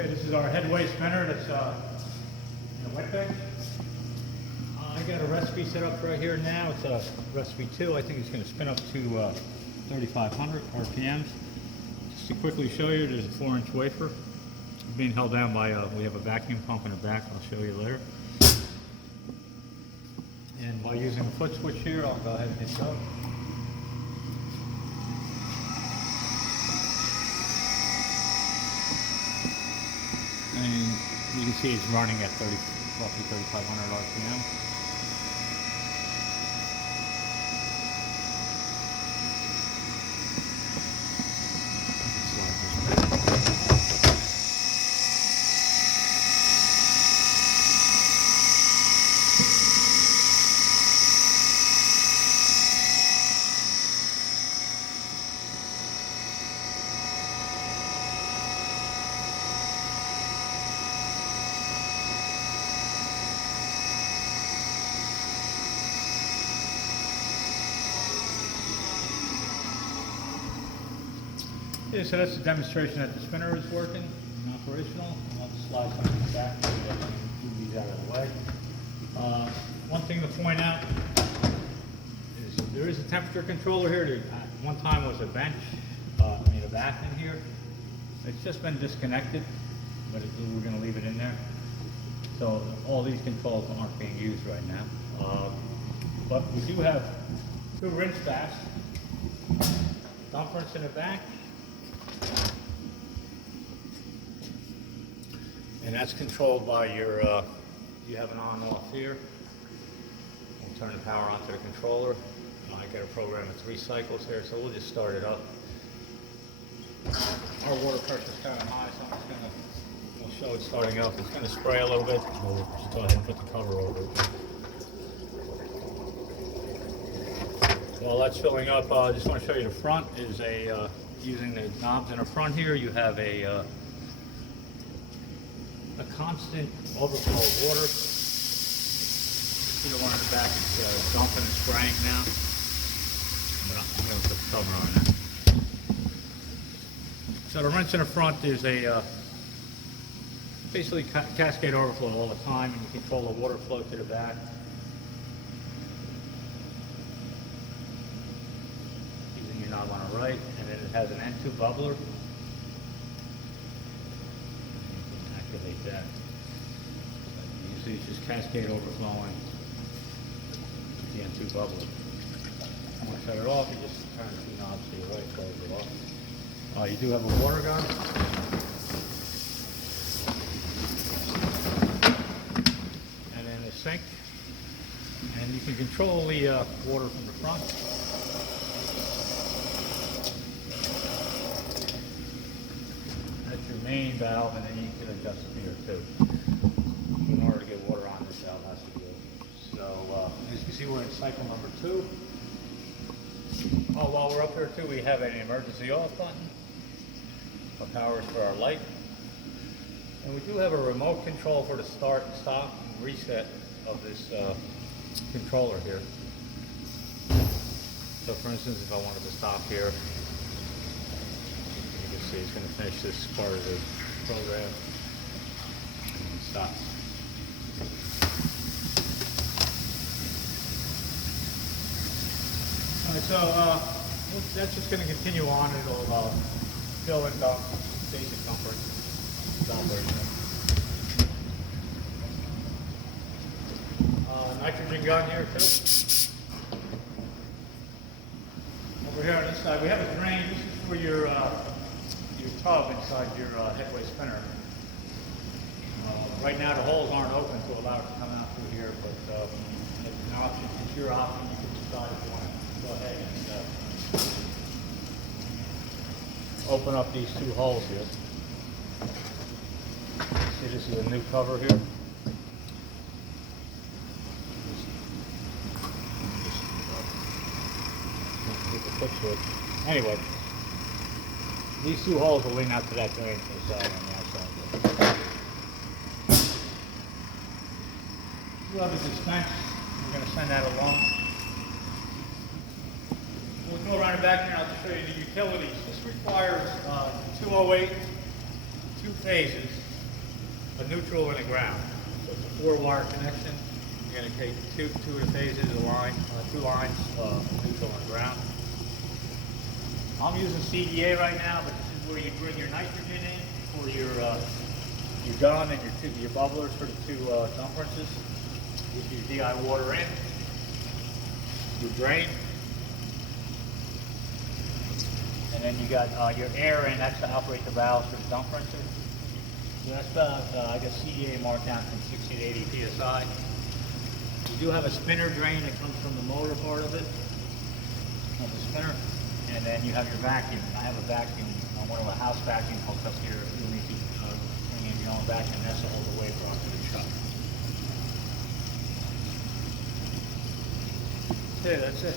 Okay, this is our Headway spinner that's in a wet bench. I got a recipe set up right here now. It's a recipe 2. I think it's going to spin up to 3,500 RPMs. Just to quickly show you, there's a 4-inch wafer being held down by, we have a vacuum pump in the back. I'll show you later. And by using the foot switch here, I'll go ahead and hit go. And you can see it's running at roughly 3,500 RPM. Yeah, so that's a demonstration that the spinner is working and operational. I'll just slide some of these back so that I can move these out of the way. One thing to point out is there is a temperature controller here. There one time was a bench, a bath in here. It's just been disconnected, but we're going to leave it in there. So all these controls aren't being used right now. But we do have 2 rinse baths, dump rinse in the back. And that's controlled by your, you have an on-off here. We'll turn the power on to the controller. I got a program of 3 cycles here, so we'll just start it up. Our water pressure is kind of high, so I'm just going to, we'll show it starting up. It's going to spray a little bit. We'll just go ahead and put the cover over it. While that's filling up, I just want to show you the front is a, using the knobs in the front here, you have a constant overflow of water. See the one in the back is dumping and spraying now. I'm going to put the cover on that. So the rinse in the front is a basically cascade overflow all the time, and you control the water flow to the back. Using your knob on the right, and then it has an N2 bubbler. Activate that. You see it's just cascade overflowing the N2 bubbler. I'm going to shut it off. You just turn the 2 knobs to your right, close it off. You do have a water gun. And then a sink. And you can control the water from the front. That's your main valve, and then you can adjust it here too. In order to get water on, this valve has to be open. So as you can see, we're in cycle number 2. While we're up here too, we have an emergency off button. Our power is for our light. And we do have a remote control for the start and stop and reset of this controller here. So for instance, if I wanted to stop here, you can see it's going to finish this part of the program and stop. Alright, so that's just going to continue on. It'll fill and dump, basic comfort. Nitrogen gun here too. Over here on this side, we have a drain. This is for your tub inside your Headway spinner. Right now the holes aren't open to allow it to come out through here, but it's an option. It's your option. You can decide if you want to go ahead and open up these 2 holes here. See, this is a new cover here. Anyway, these 2 holes will lead out to that drain to the side on the outside. We'll have a dispense. We're going to send that along. We'll go around the back here and I'll just show you the utilities. This requires 208, 2 phases. a neutral and a ground. So it's a 4-wire connection. You're going to take two of the phases, two lines of neutral and ground. I'm using CDA right now, but this is where you bring your nitrogen in for your gun and your bubblers for the 2 dump rinses. Get your DI water in, your drain, and then you got your air in. That's to operate the valves for the dump rinses. So that's about, I got CDA marked out from 60 to 80 psi. You do have a spinner drain that comes from the motor part of it, of the spinner, and then you have your vacuum. I have a vacuum, one of a house vacuum hooked up here. You need to bring in your own vacuum. That's to hold the wafer onto the truck. Okay, that's it.